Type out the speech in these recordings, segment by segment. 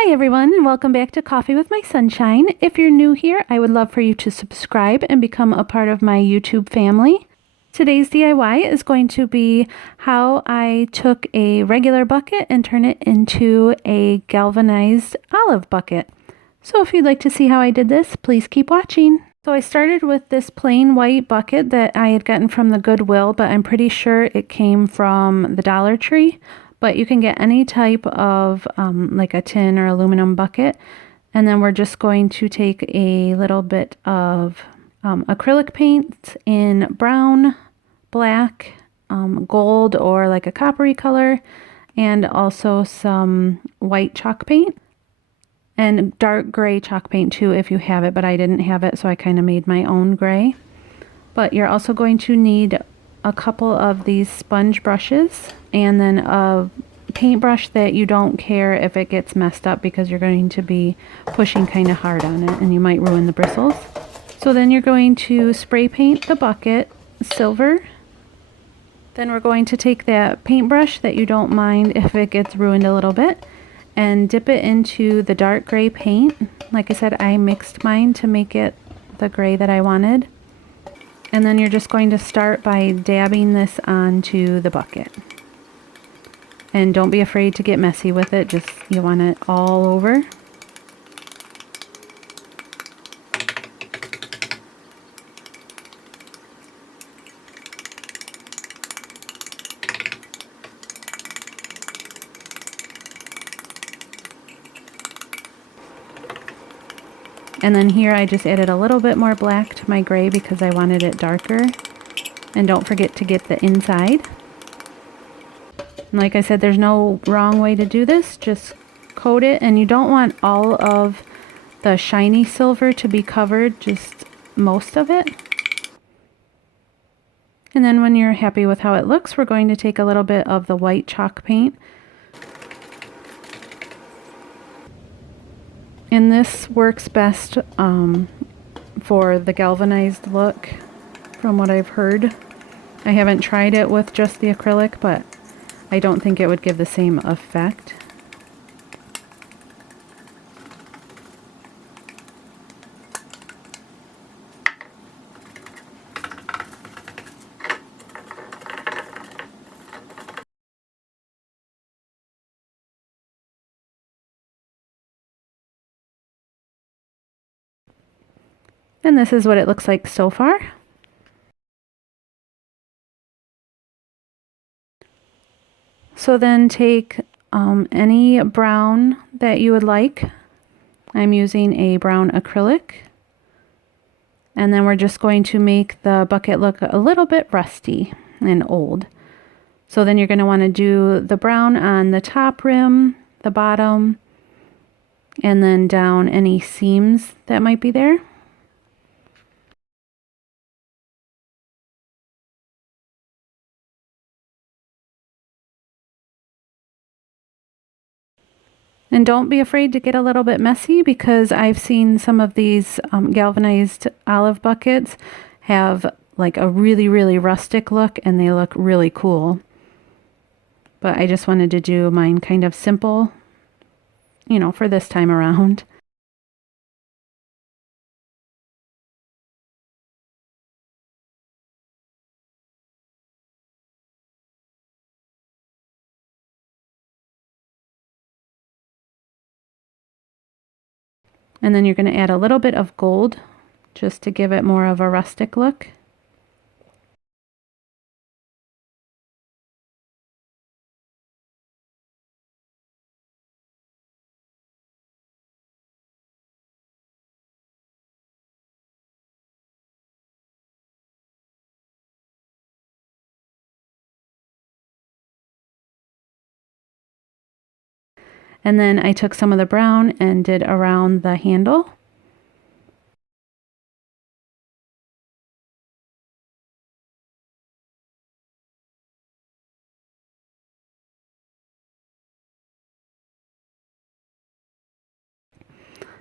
Hi everyone, and welcome back to Coffee with My Sunshine. If you're new here, I would love for you to subscribe and become a part of my YouTube family. Today's DIY is going to be how I took a regular bucket and turned it into a galvanized olive bucket. So if you'd like to see how I did this, please keep watching. So I started with this plain white bucket that I had gotten from the Goodwill, but I'm pretty sure it came from the Dollar Tree. But you can get any type of like a tin or aluminum bucket. And then we're just going to take a little bit of acrylic paint in brown, black, gold, or like a coppery color, and also some white chalk paint. And dark gray chalk paint too if you have it, but I didn't have it, so I kind of made my own gray. But you're also going to need a couple of these sponge brushes and then a paintbrush that you don't care if it gets messed up because you're going to be pushing kind of hard on it and you might ruin the bristles. So then you're going to spray paint the bucket silver. Then we're going to take that paintbrush that you don't mind if it gets ruined a little bit and dip it into the dark gray paint. Like I said, I mixed mine to make it the gray that I wanted. And then you're just going to start by dabbing this onto the bucket. And don't be afraid to get messy with it, just you want it all over. And then here I just added a little bit more black to my gray because I wanted it darker. And don't forget to get the inside. And like I said, there's no wrong way to do this. Just coat it, and you don't want all of the shiny silver to be covered, just most of it. And then when you're happy with how it looks, we're going to take a little bit of the white chalk paint. And this works best for the galvanized look, from what I've heard. I haven't tried it with just the acrylic, but I don't think it would give the same effect. And this is what it looks like so far. So then take any brown that you would like. I'm using a brown acrylic. And then we're just going to make the bucket look a little bit rusty and old. So then you're going to want to do the brown on the top rim, the bottom, and then down any seams that might be there. And don't be afraid to get a little bit messy because I've seen some of these galvanized olive buckets have like a really, really rustic look and they look really cool. But I just wanted to do mine kind of simple, you know, for this time around. And then you're going to add a little bit of gold just to give it more of a rustic look. And then I took some of the brown and did around the handle.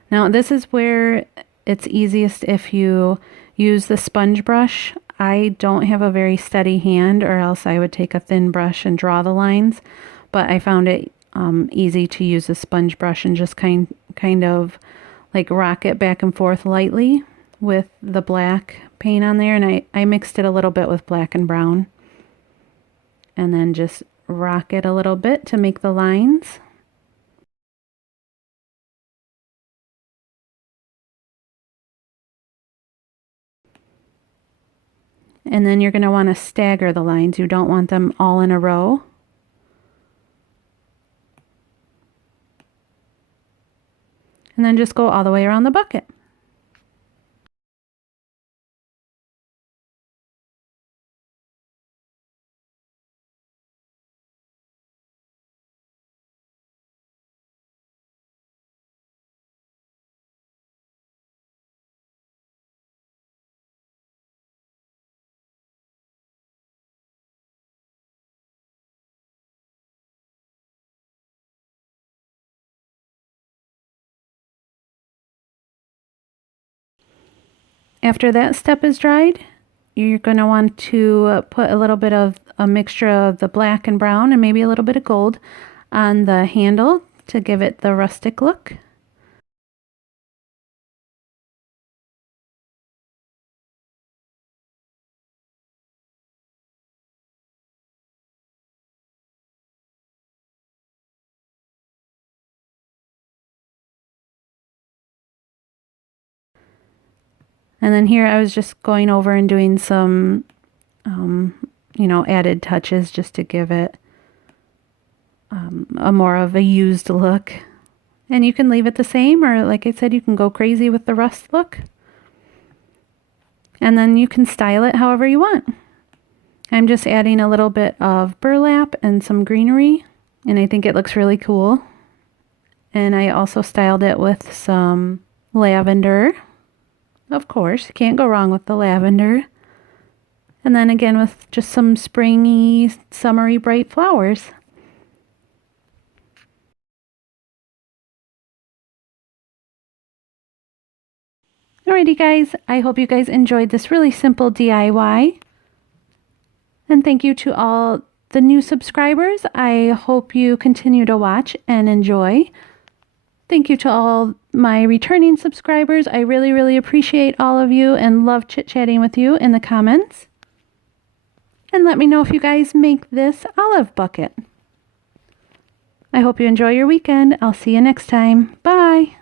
Now this is where it's easiest if you use the sponge brush. I don't have a very steady hand, or else I would take a thin brush and draw the lines, but I found it easy to use a sponge brush and just kind of like rock it back and forth lightly with the black paint on there. And I mixed it a little bit with black and brown. And then just rock it a little bit to make the lines. And then you're going to want to stagger the lines. You don't want them all in a row. And then just go all the way around the bucket. After that step is dried, you're going to want to put a little bit of a mixture of the black and brown and maybe a little bit of gold on the handle to give it the rustic look. And then here I was just going over and doing some, added touches just to give it a more of a used look. And you can leave it the same, or like I said, you can go crazy with the rust look. And then you can style it however you want. I'm just adding a little bit of burlap and some greenery, and I think it looks really cool. And I also styled it with some lavender. Of course, you can't go wrong with the lavender. And then again with just some springy, summery, bright flowers. Alrighty guys, I hope you guys enjoyed this really simple DIY. And thank you to all the new subscribers. I hope you continue to watch and enjoy. Thank you to all my returning subscribers. I really, really appreciate all of you and love chit-chatting with you in the comments. And let me know if you guys make this olive bucket. I hope you enjoy your weekend. I'll see you next time. Bye.